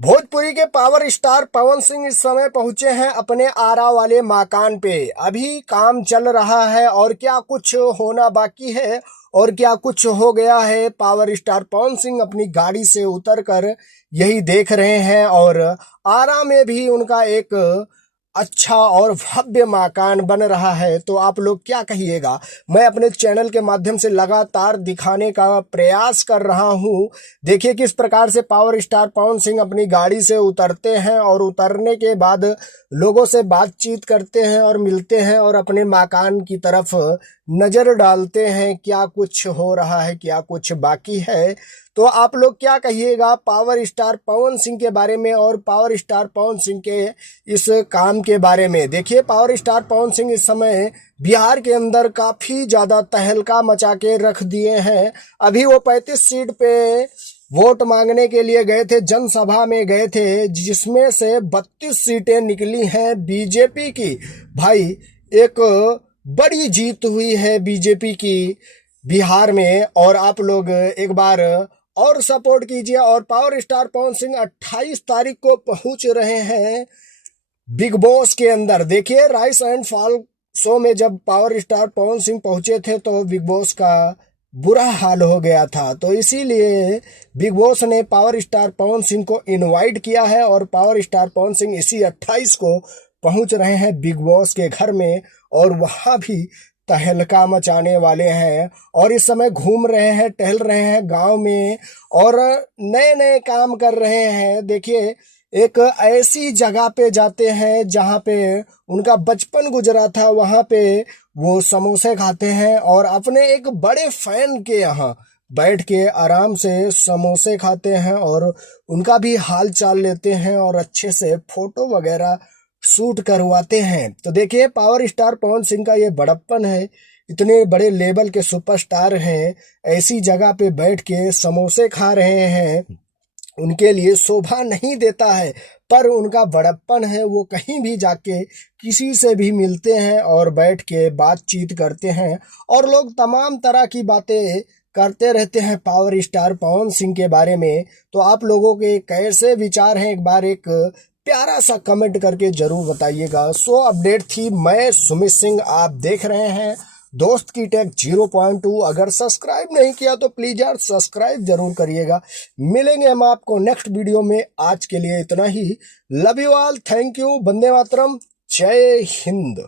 भोजपुरी के power star Pawan Singh इस समय पहुंचे हैं अपने आरा वाले मकान पे। अभी काम चल रहा है और क्या कुछ होना बाकी है और क्या कुछ हो गया है, पावर स्टार पवन सिंह अपनी गाड़ी से उतरकर यही देख रहे हैं। और आरा में भी उनका एक अच्छा और भव्य मकान बन रहा है। तो आप लोग क्या कहिएगा? मैं अपने चैनल के माध्यम से लगातार दिखाने का प्रयास कर रहा हूं। देखिए किस प्रकार से पावर स्टार पवन सिंह अपनी गाड़ी से उतरते हैं और उतरने के बाद लोगों से बातचीत करते हैं और मिलते हैं और अपने मकान की तरफ नजर डालते हैं। क्या कुछ हो रहा है, क्या कुछ बाकी है? तो आप लोग क्या कहिएगा पावर स्टार पवन सिंह के बारे में और पावर स्टार पवन सिंह के इस काम के बारे में? देखिए पावर स्टार पवन सिंह इस समय बिहार के अंदर काफी ज्यादा तहलका मचा के रख दिए हैं। अभी वो 35 सीट पे वोट मांगने के लिए गए थे, जनसभा में गए थे, जिसमें से 32 सीटें निकली हैं बीजेपी की। भाई एक बड़ी जीत हुई है बीजेपी की बिहार में। और आप लोग एक बार और सपोर्ट कीजिए। और पावर स्टार पवन सिंह 28 तारीख को पहुंच रहे हैं बिग बॉस के अंदर। देखिए राइस एंड फॉल शो में जब पावर स्टार पवन सिंह पहुंचे थे तो बिग बॉस का बुरा हाल हो गया था। तो इसीलिए बिग बॉस ने पावर स्टार पवन सिंह को इनवाइट किया है और पावर स्टार पवन सिंह इसी 28 को पहुंच रहे हैं बिग बॉस के घर में और वहां भी तहलका मचाने वाले हैं। और इस समय घूम रहे हैं, टहल रहे हैं गांव में और नए नए काम कर रहे हैं। देखिए एक ऐसी जगह पे जाते हैं जहां पे उनका बचपन गुजरा था, वहां पे वो समोसे खाते हैं और अपने एक बड़े फैन के यहाँ बैठ के आराम से समोसे खाते हैं और उनका भी हाल चाल लेते हैं और अच्छे से फोटो वगैरह शूट करवाते हैं। तो देखिए पावर स्टार पवन सिंह का ये बड़प्पन है। इतने बड़े लेवल के सुपरस्टार हैं, ऐसी जगह पे बैठ के समोसे खा रहे हैं, उनके लिए शोभा नहीं देता है। पर उनका बड़प्पन है, वो कहीं भी जाके किसी से भी मिलते हैं और बैठ के बातचीत करते हैं और लोग तमाम तरह की बातें करते रहते हैं पावर स्टार पवन सिंह के बारे में। तो आप लोगों के कैसे विचार हैं, एक बार एक प्यारा सा कमेंट करके जरूर बताइएगा। सो अपडेट थी, मैं सुमित सिंह, आप देख रहे हैं दोस्त की टेक 0.2। अगर सब्सक्राइब नहीं किया तो प्लीज यार सब्सक्राइब जरूर करिएगा। मिलेंगे हम आपको नेक्स्ट वीडियो में। आज के लिए इतना ही। Love you all, thank you, वंदे मातरम, जय हिंद।